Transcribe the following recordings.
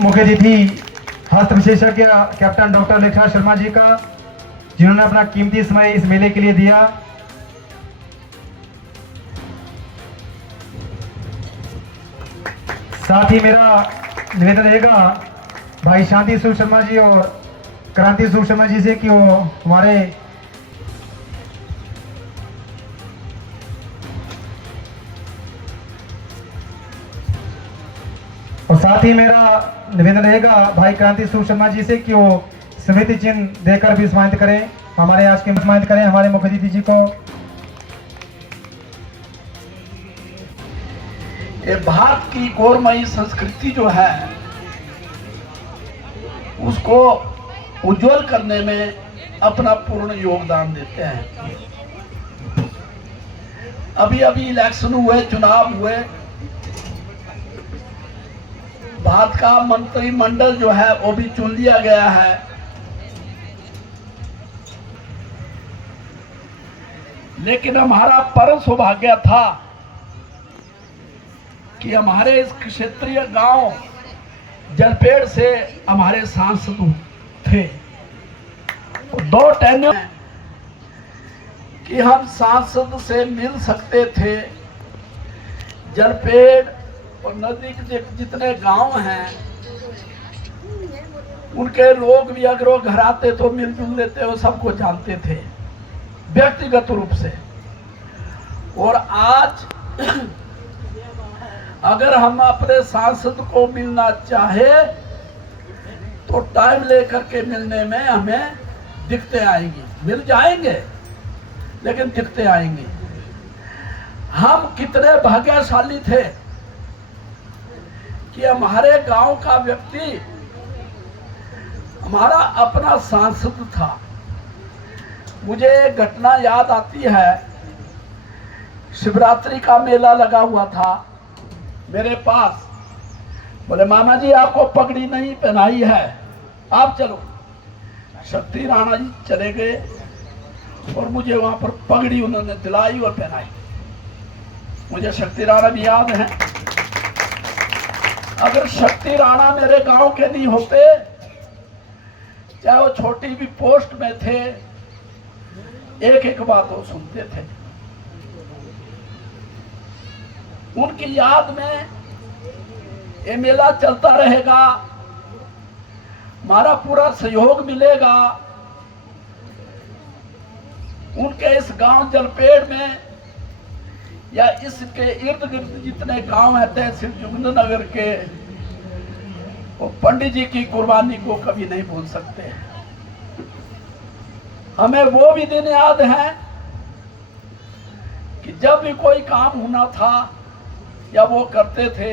मुख्य अतिथि हस्त विशेषज्ञ कैप्टन डॉक्टर लेखा शर्मा जी का, जिन्होंने अपना कीमती समय इस मेले के लिए दिया। साथ ही मेरा निवेदन रहेगा भाई शांति स्वरूप शर्मा जी और क्रांति स्वरूप शर्मा जी से कि वो हमारे और साथ ही मेरा निवेदन रहेगा भाई क्रांति स्वरूप शर्मा जी से कि वो स्मृति चिन्ह देकर भी सम्मानित करें, हमारे आज के सम्मानित करें हमारे मुख्य अतिथि जी को। ये भारत की गौरवमयी संस्कृति जो है उसको उज्जवल करने में अपना पूर्ण योगदान देते हैं। अभी अभी इलेक्शन हुए, चुनाव हुए, भारत का मंत्रिमंडल जो है वो भी चुन लिया गया है। लेकिन हमारा परम सौभाग्य था कि हमारे इस क्षेत्रीय गांव जलपेड़ से हमारे सांसद थे। दो टहनियों कि हम सांसद से मिल सकते थे। जलपेड़ और नजदीक जितने गांव हैं उनके लोग भी अगर वो घर आते तो मिलजुल लेते, वो सबको जानते थे व्यक्तिगत रूप से। और आज अगर हम अपने सांसद को मिलना चाहे तो टाइम लेकर के मिलने में हमें दिक्कतें आएंगी। मिल जाएंगे लेकिन दिक्कतें आएंगी। हम कितने भाग्यशाली थे कि हमारे गांव का व्यक्ति हमारा अपना सांसद था। मुझे एक घटना याद आती है, शिवरात्रि का मेला लगा हुआ था मेरे पास। बोले मामा जी आपको पगड़ी नहीं पहनाई है, आप चलो। शक्ति राणा जी चले गए और मुझे वहां पर पगड़ी उन्होंने दिलाई और पहनाई। मुझे शक्ति राणा भी याद है। अगर शक्ति राणा मेरे गांव के नहीं होते, चाहे वो छोटी भी पोस्ट में थे, एक एक बात वो सुनते थे। उनकी याद में ये मेला चलता रहेगा, हमारा पूरा सहयोग मिलेगा। उनके इस गांव जलपेड़ में या इसके इर्द गिर्द जितने गांव हैं तहसील जोगिंद्रनगर के, वो पंडित जी की कुर्बानी को कभी नहीं भूल सकते। हमें वो भी दिन याद है कि जब भी कोई काम होना था या वो करते थे,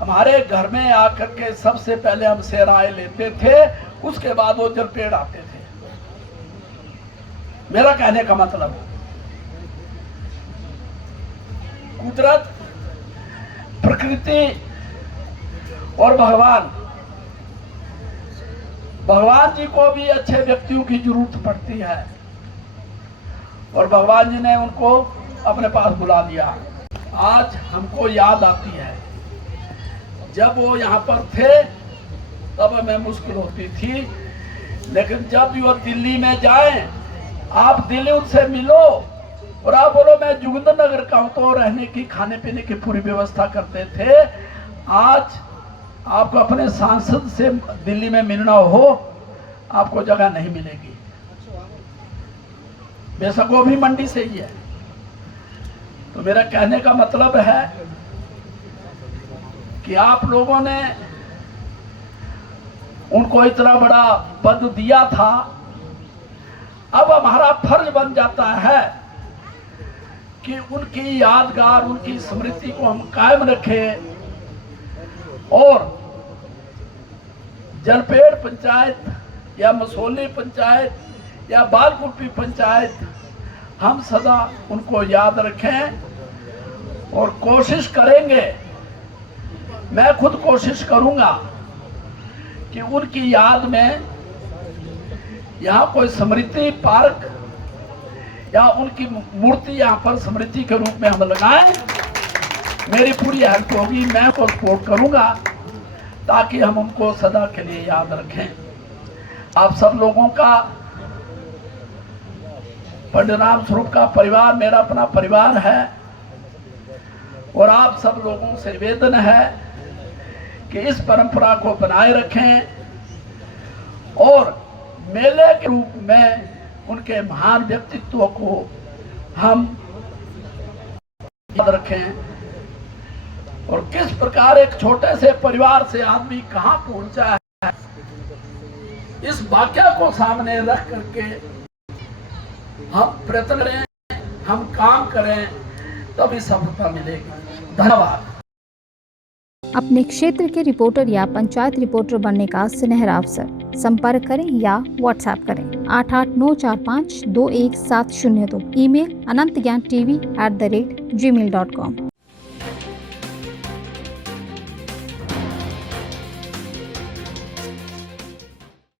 हमारे घर में आकर के सबसे पहले हमसे राय लेते थे, उसके बाद वो जलपेड़ आते थे। मेरा कहने का मतलब कुदरत, प्रकृति और भगवान जी को भी अच्छे व्यक्तियों की जरूरत पड़ती है और भगवान जी ने उनको अपने पास बुला लिया। आज हमको याद आती है जब वो यहाँ पर थे तब हमें मुश्किल होती थी, लेकिन जब भी वो दिल्ली में जाएं, आप दिल्ली उनसे मिलो और आप बोलो मैं जोगिंद्रनगर का हूं, तो रहने की खाने पीने की पूरी व्यवस्था करते थे। आज आपको अपने सांसद से दिल्ली में मिलना हो, आपको जगह नहीं मिलेगी। बेशक वो भी मंडी से ही है। तो मेरा कहने का मतलब है कि आप लोगों ने उनको इतना बड़ा पद दिया था, अब हमारा फर्ज बन जाता है कि उनकी यादगार, उनकी स्मृति को हम कायम रखें और जलपेड़ पंचायत या मसोली पंचायत या बालकुटी पंचायत, हम सदा उनको याद रखें और कोशिश करेंगे, मैं खुद कोशिश करूंगा कि उनकी याद में यहाँ कोई स्मृति पार्क या उनकी मूर्ति यहाँ पर स्मृति के रूप में हम लगाएं, मेरी पूरी हेल्प होगी, मैं उसको सपोर्ट करूंगा ताकि हम उनको सदा के लिए याद रखें। आप सब लोगों का परिणाम स्वरूप का परिवार मेरा अपना परिवार है और आप सब लोगों से निवेदन है कि इस परंपरा को बनाए रखें और मेले के रूप में उनके महान व्यक्तित्व को हम याद रखें और किस प्रकार एक छोटे से परिवार से आदमी कहां पहुंचा है, इस वाक्य को सामने रख करके हम प्रयत्न करें, हम काम करें, तभी सफलता मिलेगी। धन्यवाद। अपने क्षेत्र के रिपोर्टर या पंचायत रिपोर्टर बनने का सुनहरा अवसर, संपर्क करें या व्हाट्सएप करें 8894521702। Email anantgyan.tv@gmail.com।